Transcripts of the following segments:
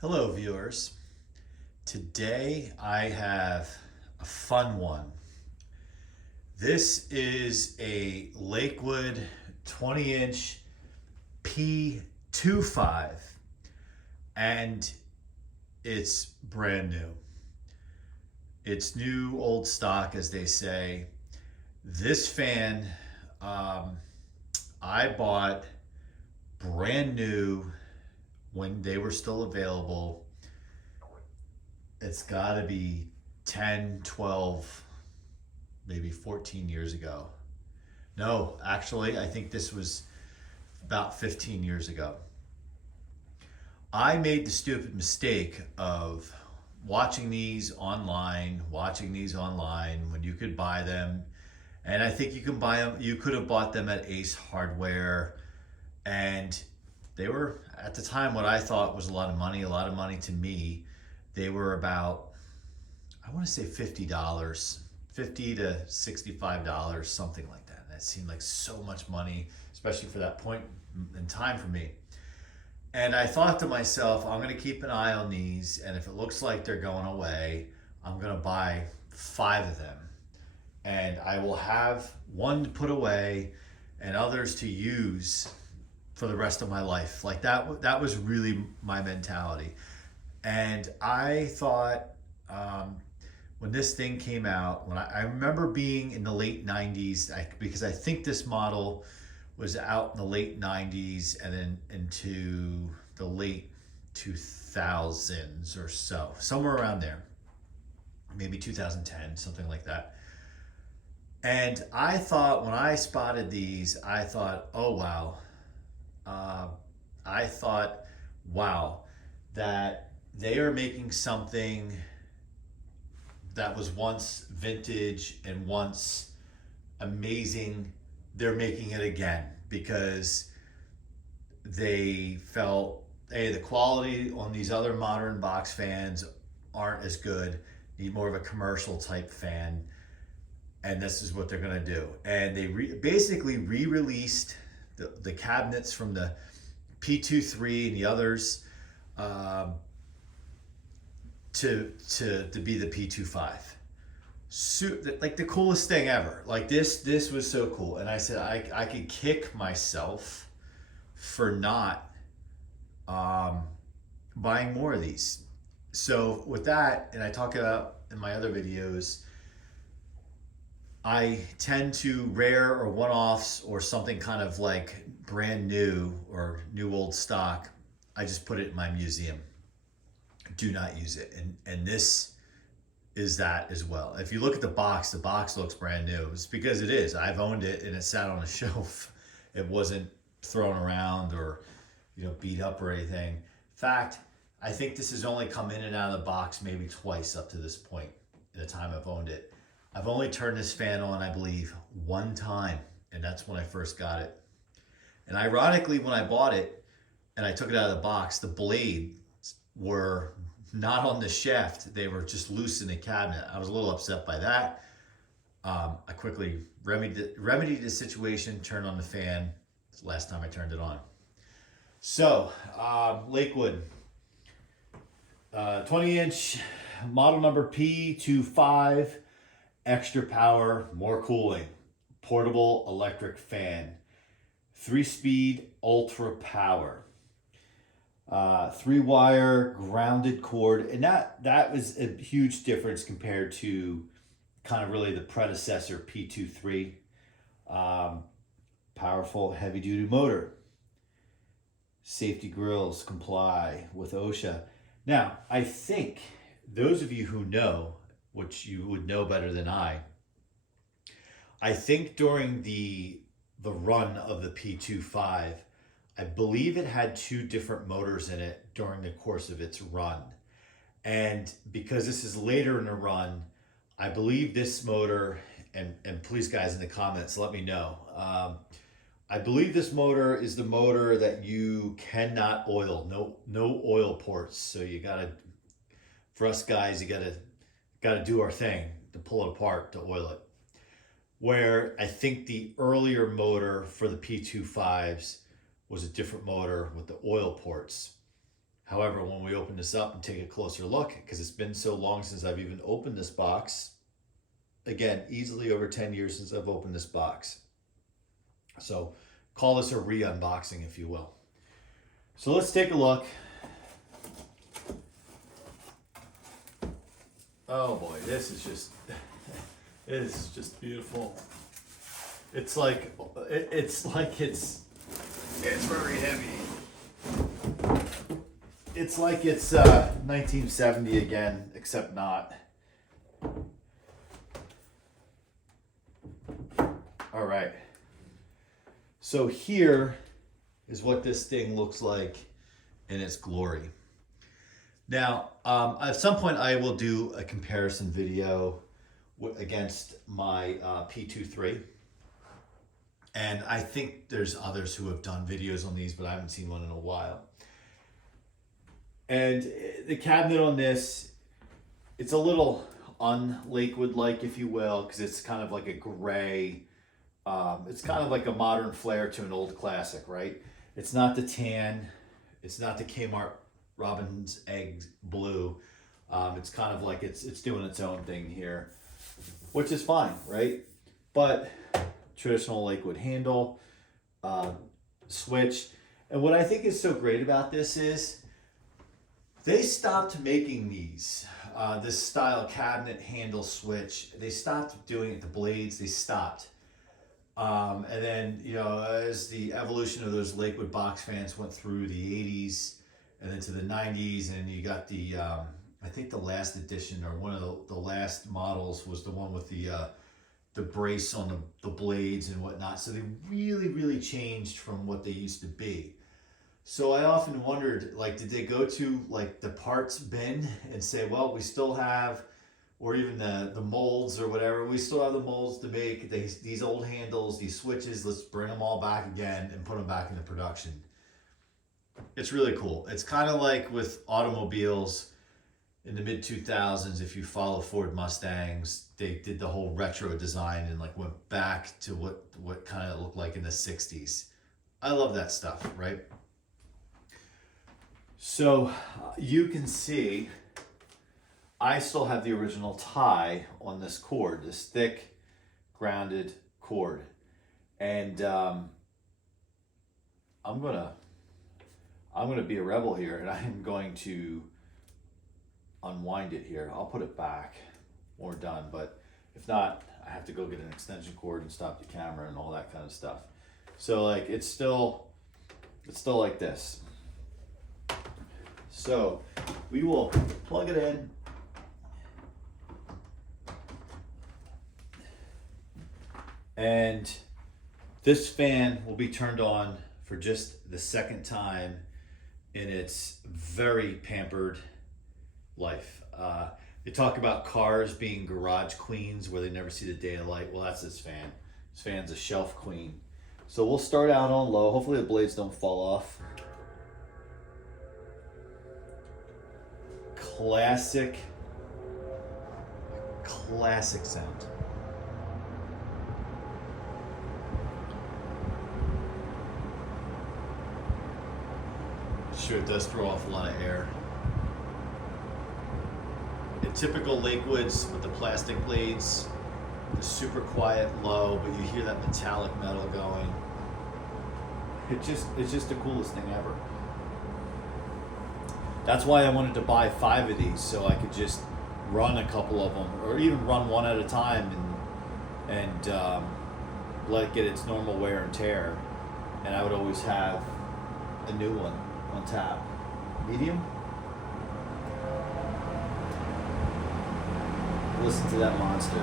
Hello viewers. Today I have a fun one. This is a Lakewood 20-inch P-25 and it's brand new. It's new old stock, as they say. This fan I bought brand new when they were still available. It's got to be 10, 12, maybe 14 years ago. No, actually, I think this was about 15 years ago. I made the stupid mistake of watching these online when you could buy them. And I think you can buy them, you could have bought them at Ace Hardware. And they were, at the time, what I thought was a lot of money to me. They were about, I want to say $50, $50 to $65, something like that. That seemed like so much money, especially for that point in time for me. And I thought to myself, I'm going to keep an eye on these, and if it looks like they're going away, I'm going to buy 5 of them. And I will have one to put away and others to use for the rest of my life. Like that was really my mentality. And I thought, when this thing came out, I remember being in the late 90s, because I think this model was out in the late 90s and then into the late 2000s or so, somewhere around there, maybe 2010, something like that. And I thought, when I spotted these, I thought, oh wow. I thought, wow, that they are making something that was once vintage and once amazing. They're making it again because they felt, hey, the quality on these other modern box fans aren't as good, need more of a commercial type fan, and this is what they're going to do. And they basically re-released the cabinets from the P-23 and the others, to be the P-25. Like the coolest thing ever. Like this was so cool. And I said I could kick myself for not buying more of these. So with that, and I talk about in my other videos, I tend to rare or one-offs or something kind of like brand new or new old stock. I just put it in my museum. Do not use it. And this is that as well. If you look at the box looks brand new. It's because it is. I've owned it and it sat on a shelf. It wasn't thrown around or beat up or anything. In fact, I think this has only come in and out of the box maybe twice up to this point in the time I've owned it. I've only turned this fan on, I believe, one time, and that's when I first got it. And ironically, when I bought it and I took it out of the box, the blades were not on the shaft. They were just loose in the cabinet. I was a little upset by that. I quickly remedied the situation, turned on the fan. It's the last time I turned it on. So, Lakewood, 20-inch, model number P-25, extra power, more cooling, portable electric fan, 3-speed ultra power, 3-wire grounded cord. And that was a huge difference compared to kind of really the predecessor P-23. Powerful heavy duty motor, safety grills, comply with OSHA. Now, I think those of you who know, which you would know better than I think during the run of the P-25, I believe it had 2 different motors in it during the course of its run. And because this is later in the run, I believe this motor, and please guys in the comments, let me know. I believe this motor is the motor that you cannot oil, no oil ports. So you gotta, for us guys, you gotta do our thing to pull it apart to oil it. Where I think the earlier motor for the P-25s was a different motor with the oil ports. However, when we open this up and take a closer look, because it's been so long since I've even opened this box, again, easily over 10 years since I've opened this box. So call this a re-unboxing, if you will. So let's take a look. Oh boy, this is just beautiful. It's very heavy. It's like it's 1970 again, except not. All right. So here is what this thing looks like in its glory. Now, at some point I will do a comparison video against my P-23. And I think there's others who have done videos on these, but I haven't seen one in a while. And the cabinet on this, it's a little un-Lakewood-like, if you will, because it's kind of like a gray. It's kind of like a modern flair to an old classic, right? It's not the tan. It's not the Kmart Robin's Egg blue. It's kind of like it's doing its own thing here, which is fine, right? But traditional Lakewood handle, switch. And what I think is so great about this is they stopped making these, this style cabinet handle switch. They stopped doing it, the blades, they stopped. And then, you know, as the evolution of those Lakewood box fans went through the 80s and then to the 90s, and you got the, I think the last edition or one of the last models was the one with the brace on the blades and whatnot. So they really, really changed from what they used to be. So I often wondered, like, did they go to like the parts bin and say, well, we still have, or even the molds or whatever, we still have the molds to make these old handles, these switches, let's bring them all back again and put them back into production. It's really cool. It's kind of like with automobiles in the mid-2000s, if you follow Ford Mustangs, they did the whole retro design and like went back to what kind of looked like in the 60s. I love that stuff, right? So you can see I still have the original tie on this cord, this thick grounded cord. And I'm gonna be a rebel here, and I'm going to unwind it here. I'll put it back when we're done, but if not, I have to go get an extension cord and stop the camera and all that kind of stuff. So like it's still like this. So we will plug it in. And this fan will be turned on for just the second time in its very pampered life. They talk about cars being garage queens where they never see the day of light. Well, that's this fan. This fan's a shelf queen. So we'll start out on low. Hopefully the blades don't fall off. Classic sound. Sure, it does throw off a lot of air. In typical Lakewoods with the plastic blades, they're super quiet, low, but you hear that metallic metal going. It's just the coolest thing ever. That's why I wanted to buy 5 of these, so I could just run a couple of them, or even run one at a time and let it get its normal wear and tear. And I would always have a new one on tap. Medium? Listen to that monster.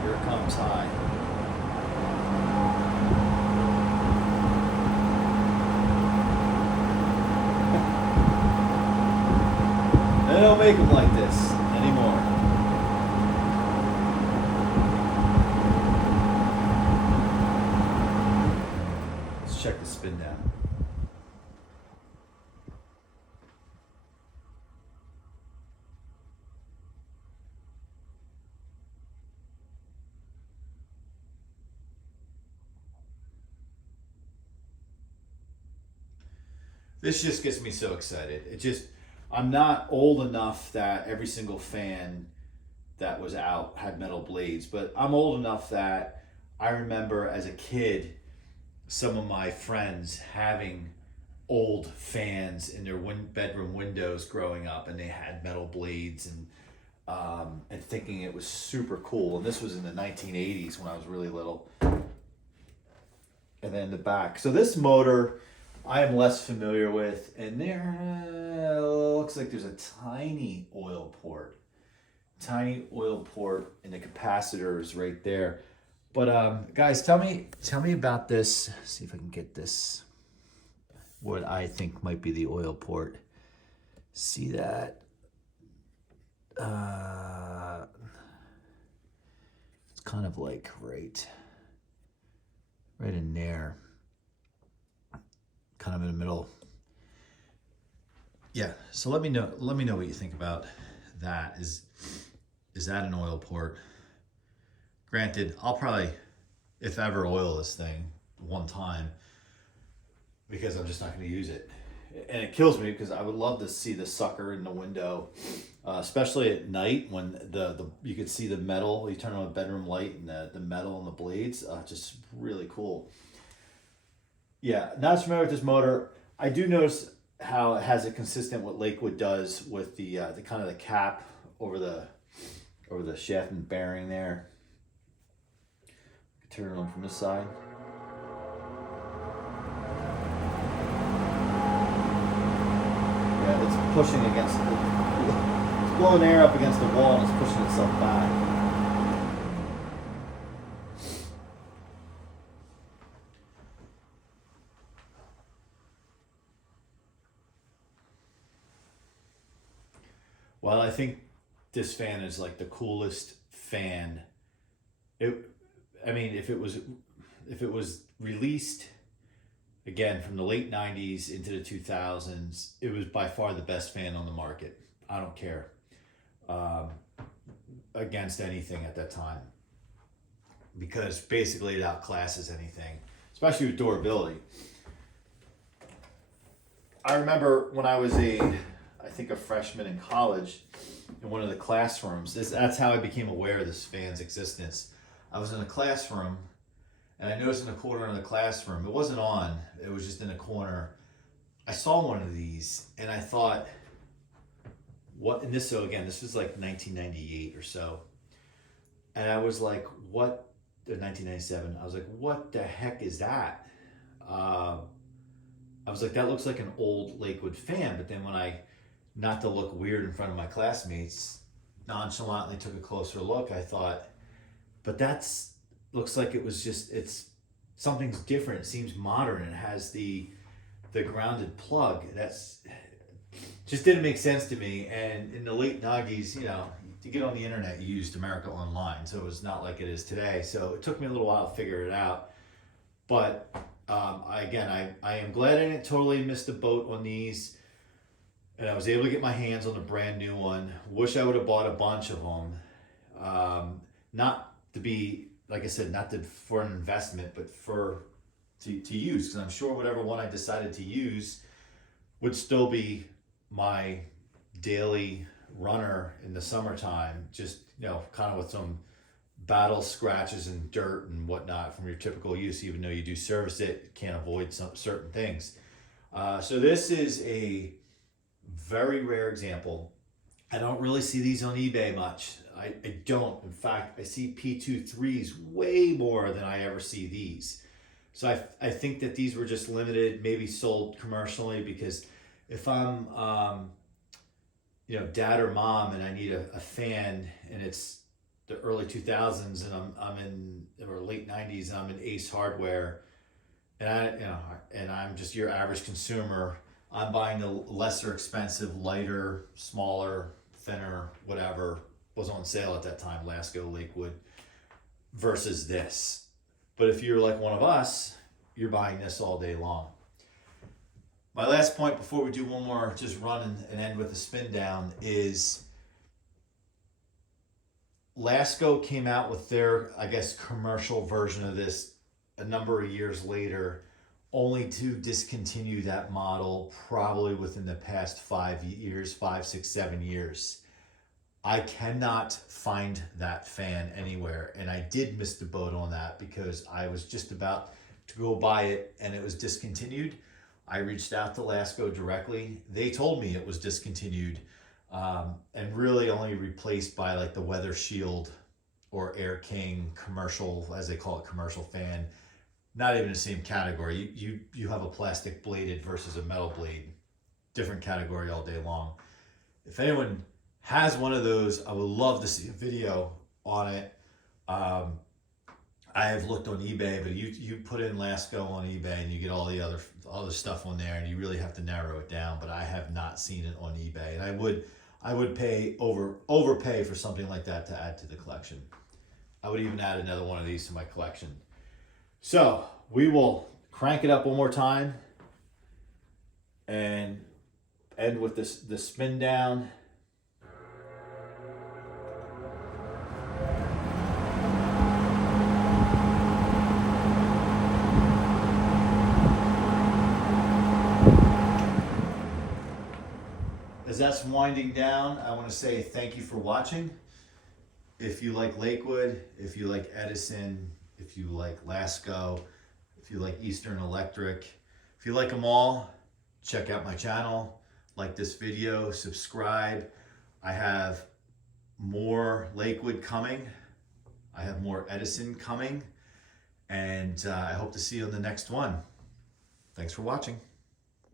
Here it comes high. They don't make them like this anymore. Let's check the spin down. This just gets me so excited. I'm not old enough that every single fan that was out had metal blades, but I'm old enough that I remember as a kid some of my friends having old fans in their bedroom windows growing up, and they had metal blades, and thinking it was super cool. And this was in the 1980s when I was really little. And then the back. So this motor I am less familiar with, and there looks like there's a tiny oil port. Tiny oil port, and the capacitor is right there. But guys, tell me about this. See if I can get this. What I think might be the oil port. See that? It's kind of like right in there, kind of in the middle. Yeah. So let me know what you think about that. Is that an oil port? Granted, I'll probably, if ever, oil this thing one time, because I'm just not going to use it. And it kills me because I would love to see the sucker in the window, especially at night when the you could see the metal. You turn on a bedroom light and the metal and the blades. Just really cool. Yeah, not as familiar with this motor. I do notice how it has it consistent what Lakewood does with the kind of the cap over the shaft and bearing there. Turn it on from this side. Yeah, it's pushing against it's blowing air up against the wall and it's pushing itself back. Well, I think this fan is like the coolest fan. If it was released again from the late 90s into the 2000s, it was by far the best fan on the market. I don't care against anything at that time, because basically it outclasses anything, especially with durability. I remember when I was I think a freshman in college, in one of the classrooms, that's how I became aware of this fan's existence. I was in a classroom, and I noticed in the corner of the classroom, it wasn't on, it was just in a corner. I saw one of these, and I thought, what, and this, so again, this was like 1998 or so. And I was like, what, 1997, I was like, what the heck is that? I was like, that looks like an old Lakewood fan. But then when I, not to look weird in front of my classmates, nonchalantly took a closer look, I thought, but looks like it was just, something's different. It seems modern. It has the grounded plug. That's just didn't make sense to me. And in the late 90s, to get on the internet, you used America Online, so it was not like it is today. So it took me a little while to figure it out. But I am glad I didn't totally miss the boat on these, and I was able to get my hands on a brand new one. Wish I would have bought a bunch of them. Not to be, like I said, for an investment, but to use, because I'm sure whatever one I decided to use would still be my daily runner in the summertime, just kind of with some battle scratches and dirt and whatnot from your typical use. Even though you do service it, you can't avoid some certain things. So this is a very rare example. I don't really see these on eBay much. I don't. In fact, I see P-23s way more than I ever see these. So I think that these were just limited, maybe sold commercially, because if I'm dad or mom and I need a fan, and it's the early 2000s and I'm in, or late 90s, and I'm in Ace Hardware, and I'm just your average consumer, I'm buying the lesser expensive, lighter, smaller, thinner, whatever was on sale at that time, Lasco, Lakewood, versus this. But if you're like one of us, you're buying this all day long. My last point before we do one more just run and end with a spin down is Lasco came out with their, I guess, commercial version of this a number of years later only to discontinue that model probably within the past 5 years, 5, 6, 7 years. I cannot find that fan anywhere, and I did miss the boat on that because I was just about to go buy it and it was discontinued. I reached out to Lasco directly. They told me it was discontinued, and really only replaced by like the Weather Shield or Air King commercial, as they call it, commercial fan. Not even the same category. You have a plastic bladed versus a metal blade, different category all day long. If anyone has one of those, I would love to see a video on it. I have looked on eBay, but you put in Lasco on eBay and you get all the other stuff on there, and you really have to narrow it down. But I have not seen it on eBay, and I would pay overpay for something like that to add to the collection. I would even add another one of these to my collection. So we will crank it up one more time and end with the spin down. As that's winding down, I want to say thank you for watching. If you like Lakewood, if you like Edison, if you like Lasco, if you like Eastern Electric, if you like them all, check out my channel, like this video, subscribe. I have more Lakewood coming. I have more Edison coming, and I hope to see you on the next one. Thanks for watching.